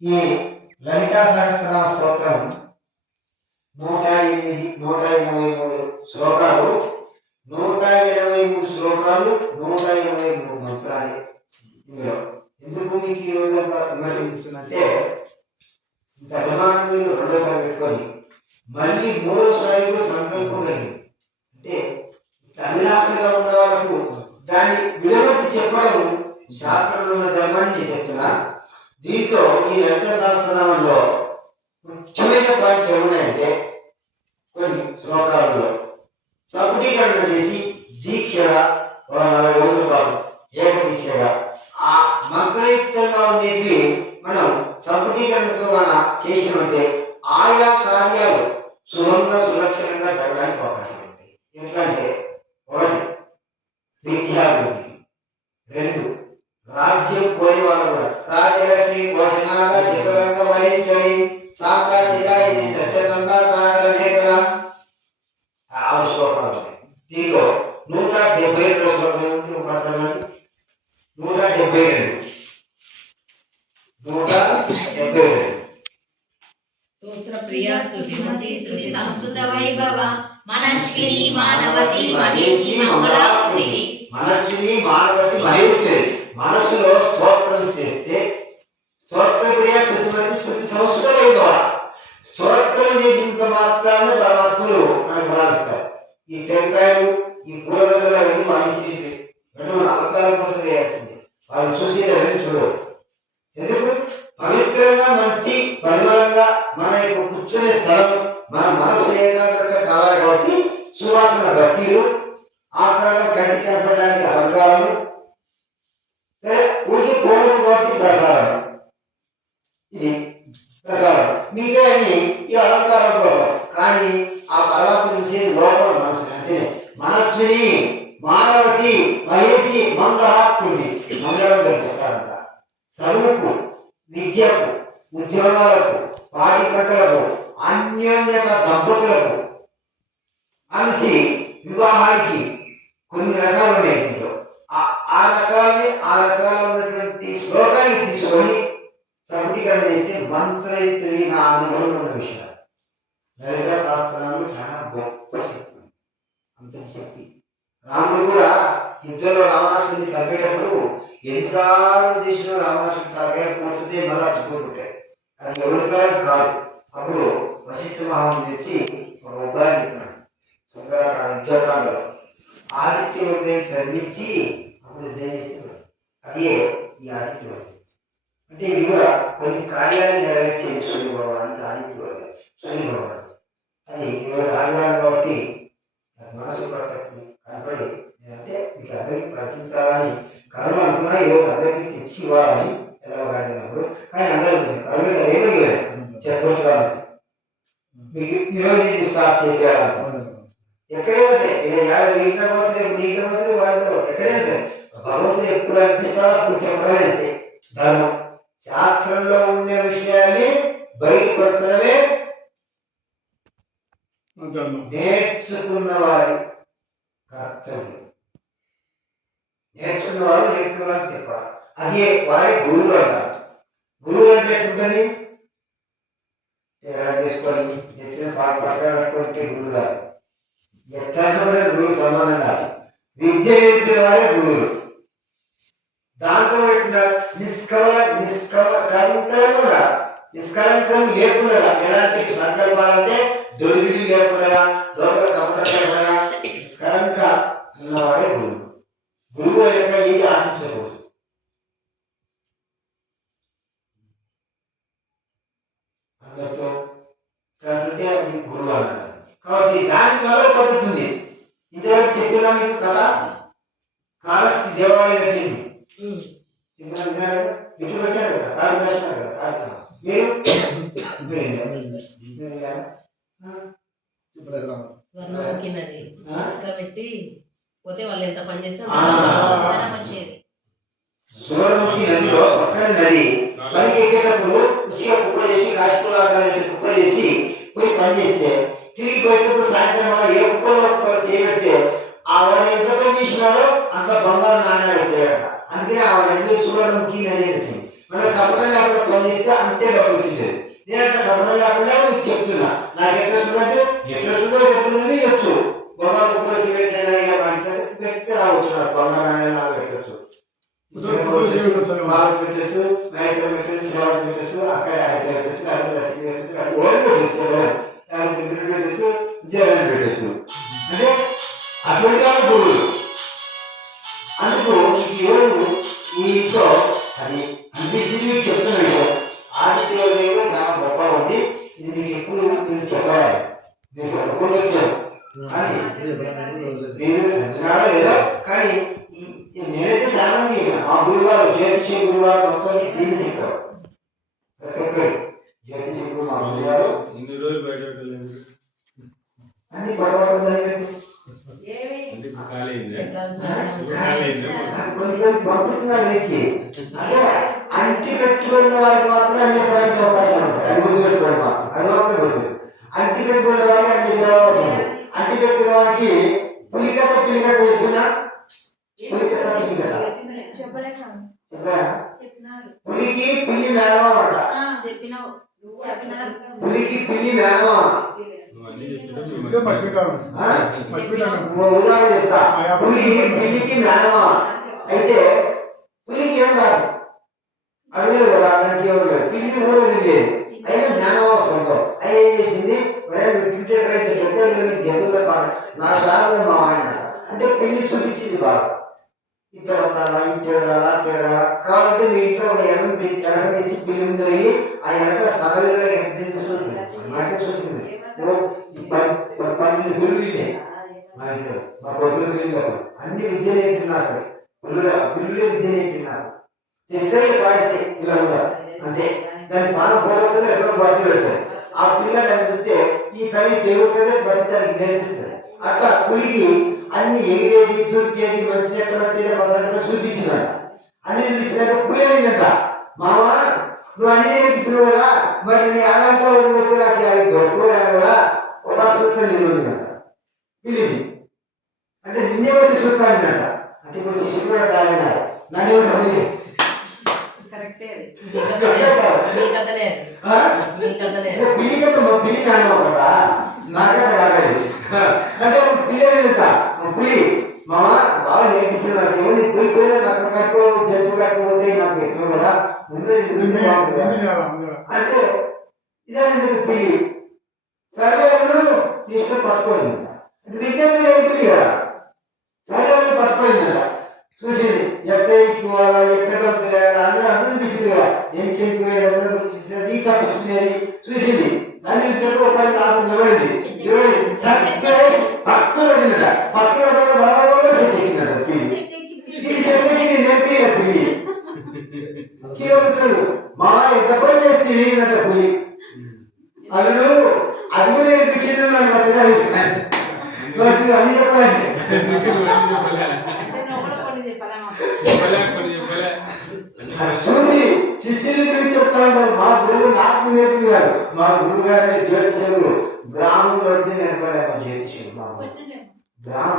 ఈ లలితా సహస్రనామ స్తోత్రం నూట ఎనిమిది నూట ఎనభై మూడు శ్లోకాలు నూట ఎనభై మూడు శ్లోకాలు నూట ఎనభై మూడు మంత్రాలు. ఇందులో ఎందుకు మీకు ఈ రోజు అంతా విమర్శిస్తుందంటే ఇంత అభిమానం మీరు రెండోసారి పెట్టుకొని మళ్ళీ మూడోసారి కూడా సంకల్పం కలిగింది అంటే ఇంత అభిలాషగా ఉన్న వాళ్ళకు దాన్ని విడమర్చి చెప్పడం శాస్త్రంలో ఉన్న ధర్మాన్ని చెప్తున్నా. దీంట్లో ఈ లలిత శాస్త్రనామంలో ముఖ్యమైన పాయింట్ ఏమున్నాయంటే కొన్ని శ్లోకాలలో సపుటీకరణ చేసి దీక్షగా నలభై రోజుల పాటు ఏక దీక్షగా ఆ మంత్రయుక్తంగా ఉండేవి మనం సపుటీకరణతో మన చేసినట్టే ఆయా కార్యాలు సులభంగా సులక్షణంగా జరగడానికి అవకాశం ఉంది. ఎట్లా? డెబ్బై రెండు నూట డెబ్బై రెండు స్తోత్ర ప్రియా స్తుతిమతి స్తుతి సంస్కృత వైభవ మనస్విని మానవతి మహేషి మంగళాకృతి మానవతి మహేశ్వరి. మనసులో స్తోత్రం చేస్తే స్తోత్ర ప్రియ స్థుతిమతి స్థుతి సంస్కృత వైభవ స్తోత్రం చేసినంత మాత్రాన పరమాత్ములు మనకు బలాలిస్తారు ఈ టెంకాయలు ఈ కూరగాయలు అవన్నీ మనిషి ఎటువంటి అలంకారం కోసం వేయాల్సింది వాళ్ళు చూసి అవన్నీ ఎందుకు? పవిత్రంగా మంచి పరిమళంగా మన యొక్క కూర్చునే స్థలం మన మనస్సు ఏకాగ్రత కావాలి కాబట్టి సువాసన భక్తిలు ఆకారం కంటి కనపడడానికి అలంకారము సరే ఊరికి పోవడం కాబట్టి ప్రసారం ఇది ప్రసారం మిగతా అన్ని ఈ అలంకారం కోసం. కానీ ఆ పర్వతం నుంచి లోపల మనసు అంటే మనస్సుని మానవతి మహేసి మంగళాకుంది మంగళం కనిపిస్తాడంట చదువుకు విద్యకు ఉద్యోగాలకు పాడి పంటలకు అన్యోన్యత దంపతులకు అనిచి వివాహానికి కొన్ని రకాలు ఉన్నాయి ఇందులో. ఆ- ఆ రకాలని ఆ రకాలు ఉన్నటువంటి శ్లోకాన్ని తీసుకొని సఫలీకరణ చేస్తే మంత్రయుక్తుని నా అనుభవం ఉన్న విషయాలు లలిత శాస్త్రాలు చాలా గొప్ప శక్తి అంత శక్తి రాముడు కూడా యుద్ధంలో రావణాసుని చంపేటప్పుడు ఎన్నిసార్లు చేసిన రామదాసు తలకాయ పోతుంటే మళ్ళీ అచ్చిపోతుంటాయి అది ఎవరికాలం కాదు. అప్పుడు వశిష్ఠ మహాముని తెచ్చి ఒక ఉపాయం చెప్పినాడు. సుందరకాండ యుద్ధకాండలో. ఆదిత్య హృదయం చదివించి అప్పుడు యుద్ధం చేస్తున్నాడు. అదే ఈ ఆదిత్య అంటే ఇది కూడా కొన్ని కార్యాలు నెరవేర్చే సూర్య భగవానికి ఆదిత్య హృదయం. సూర్య భగవాన్. అది ఈరోజు ఆదివారం కాబట్టి మనసు పట్టట్టు కనపడి అంటే మీకు అందరికీ ప్రశ్నించాలని కరుణ అనుకున్నా ఈరోజు అందరికీ తెచ్చి ఇవ్వాలని ఎలా వాడినప్పుడు కానీ అందరూ కరుణకి అదేమో ఇవ్వాలి చెప్పవచ్చు కాబట్టి మీకు ఈరోజు ఇది స్టార్ట్ చేయాలనుకో. ఎక్కడే ఉంటాయి యాభై ఇంట్లో పోతే ఇంట్లో పోతే వాళ్ళు ఎక్కడే ఉంటాయి భగవంతుడు ఎప్పుడు అనిపిస్తాడో అప్పుడు చెప్పడమే అంతే. ధర్మం. శాస్త్రంలో ఉన్న విషయాల్ని బయటపరచడమే నేర్చుకున్న వారి కర్తవ్యం. నేర్చుకున్న వారు నేర్చుకున్న వారు చెప్పాలి. అది వారి గురువు అంటారు గురువు అంటే ఎట్లుంటుంది? తేడా చేసుకొని ఎత్తిన పాట పక్కన గురువు కాదు. ఎట్లా గురువు సంబంధం కాదు. విద్య నేర్పిన వారే గురువులు. దాంతో పెట్టిన నిష్కల నిష్కల కలంకరముగా నిష్కలంకం లేకుండా ఎలాంటి సంకల్పాలంటే దొడిబిడి లేకుండా లోపల కపటం లేకుండా నిష్కలంక ఉన్నవాడే గురువు గురువు యొక్క ఏది ఆశించకూడదు. అందరితో కాబట్టి అది గురువు అన్నారు. కాబట్టి దానికి పద్ధతి ఉంది ఇంతవరకు చెప్పినా మీకు కదా కాళహస్తి దేవాలయం పెట్టింది ఇప్పుడు? ఇటు పెట్టారు కదా? వేస్తున్నారు కదా కాలు మీరు? మీరు పోతే వాళ్ళు ఎంత పని చేస్తే వచ్చేది సువర్ణముఖి నదిలో పక్కన నది. పనికి ఎక్కేటప్పుడు ఉచిగా కుప్ప చేసి కాశీపుర ఆకాలంటే కుప్ప చేసి పోయి పని చేస్తే తిరిగి పోయేటప్పుడు సాయంత్రం వల్ల ఏ కుప్పలో చేయబెడితే ఆవిడ ఎంత పని చేసినాడో అంత బంగారు నాణ్యాలు వచ్చాయట. అందుకనే ఆవిడ ఎందుకు సువర్ణముఖి నది వచ్చింది. మన కపటం లేకుండా పని చేస్తే అంతే డబ్బు వచ్చింది. నేను అట్లా కపటం లేకుండా మీకు చెప్తున్నా. నాకు ఎట్లా వస్తుందంటే ఎట్లా వస్తుందో ఎట్లుందని చెప్తూ గొడవ కుక్కలు సిమెంట్ అయినా మాట్లాడి పెట్టి రావచ్చు నాకు బంగారం పెట్టచ్చు పాలు పెట్టచ్చు నైట్లో పెట్టచ్చు సేవలు పెట్టచ్చు అక్కడ పెట్టచ్చు అక్కడ రచన పెట్టచ్చు అక్కడ పెట్టచ్చు తిరిగి పెట్టచ్చు అంటే అటువంటి వాళ్ళు గురువులు. అందుకు ఈరోజు ఈ ఇంట్లో అది అన్నింటినీ మీకు చెప్తున్న విషయం ఆదిత్య చాలా గొప్ప ఉంది ఇది మీకు ఎప్పుడు నేను చెప్పాలి? నేను చెప్పకుండా వచ్చాను. కానీ నేనైతే చాలా మంది చెప్పాను మా గురువు గారు జ్యోతిషి గురువు గారు మొత్తం దీన్ని చెప్పారు. ప్రతి ఒక్కరు జ్యోతిషి గురువు మా గురువు గారు ఇన్ని రోజులు బయట అన్ని అంటే పెట్టుకున్న వారికి మాత్రమే అన్ని చెప్పడానికి అవకాశం ఉంటుంది. అది గుర్తుపెట్టుకోండి మాత్రం. అది మాత్రం గుర్తు అంటి పెట్టుకున్న వారికి అన్ని చెప్పే అవకాశం ఉంది అంటి పెట్టుకున్న వారికి పులికథ పిలికథ చెప్పినా? చెప్పరా? చెప్పినారు పులికి పిల్లి మేనమామ అంట పులికి పిల్లి మేనమామ ఓ ఉదాహరణ చెప్తా. పులి పిల్లికి మేనమామ అయితే పులికి ఏం రాదు అడవిలో కదా దానికి ఏం లేదు పిల్లి ఊరు వెళ్ళేది అయినా జ్ఞానమామ సొంతం. ఆయన ఏం చేసింది? ఒరే ట్విట్టర్ అయితే నీకు నా సార్ మా ఆయన. అంటే పిల్లి చూపించింది బాగా ఇక్కడ ఉండాలా ఇంటి ఉండాలా కాబట్టి మీ ఇంట్లో ఒక పెట్టి ఎడగ తెచ్చి పిల్లి ముందు ఆ వెనక సగవిలో ఎంత చూసింది. మాట చూసింది పన్నెండు గుళ్ళు ఇల్లే మా ఇంట్లో. మా కొడుకులు పిల్లలు అన్ని విద్య నేర్పినారు పిల్లలు పిల్లలే విద్య నేర్పినారు. ఎట్లయితే పాడేస్తే ఇలా కూడా అంతే. దాని పాన పోతుంది ఎక్కడ బట్టి పెడతారు. ఆ పిల్ల కనిపిస్తే ఈ తల్లి టేబుల్ బట్టి దానికి నేర్పిస్తుంది. అట్లా పులికి అన్ని ఏదేది దొరికేది మంచి మొదలైన పట్టేది చూపించిందంట అన్ని చూపించినాక పులి అనిందంట. మామ నువ్వు అన్ని నేర్పించినావు కదా. మరి నీ ఆనందంగా ఉండిపోతే నాకు అది దొరకలేదు కదా ఒక చూస్తే నేను ఉండిందంట పిల్లిది అంటే నిన్నే బట్టి చూస్తానంట అంటే ఇప్పుడు శిష్యుడు కూడా కాదన్నారు. నన్ను ఉంటుంది కరెక్టే మీ? మీ పిల్లి మా పిల్లి కాను కదా? నాకైతే కాలేదు అంటే పిల్లి ఎంత? పులి మామ బాగా నేర్పించిన నాకు. నీ పులి పోయినా నాకు కట్టుకో జంతువు కట్టుకోపోతే నాకు ఎక్కువ కదా? ముందు. అంటే ఇదే పిల్లి? సరే ఇష్టం పట్టుకోయిందంట విద్యార్థి నేర్పింది కదా? సరే పట్టుకోయిందంట చూసింది ఎక్కడ ఎక్కివాలా ఎక్కడ ఎంకెంకి ఈ తప్పించుకునేది చూసింది. అన్ని చూసినప్పుడు ఒక నాకు నిలబడింది. నిలబడి చక్కగా పక్కన పడిందట. పక్కన పడ్డాక బాగా బాగా సెట్ ఎక్కిందట పిల్లి. ఇది చెట్టు ఎక్కి నేర్పియ పిల్లి. కిలోమీటర్లు మా ఎంత పని చేస్తే పులి. అల్లుడు అది కూడా నేర్పించిండు చెప్పాలి. చూసి శిష్యులు చూసి చెప్తా ఉంటారు మా గురువు నాకు నేర్పింది కాదు మా గురువు గారిని జ్యోతిషులు బ్రాహ్మణులు పడితే నేర్పలే మా జ్యోతిషులు బ్రాహ్మణ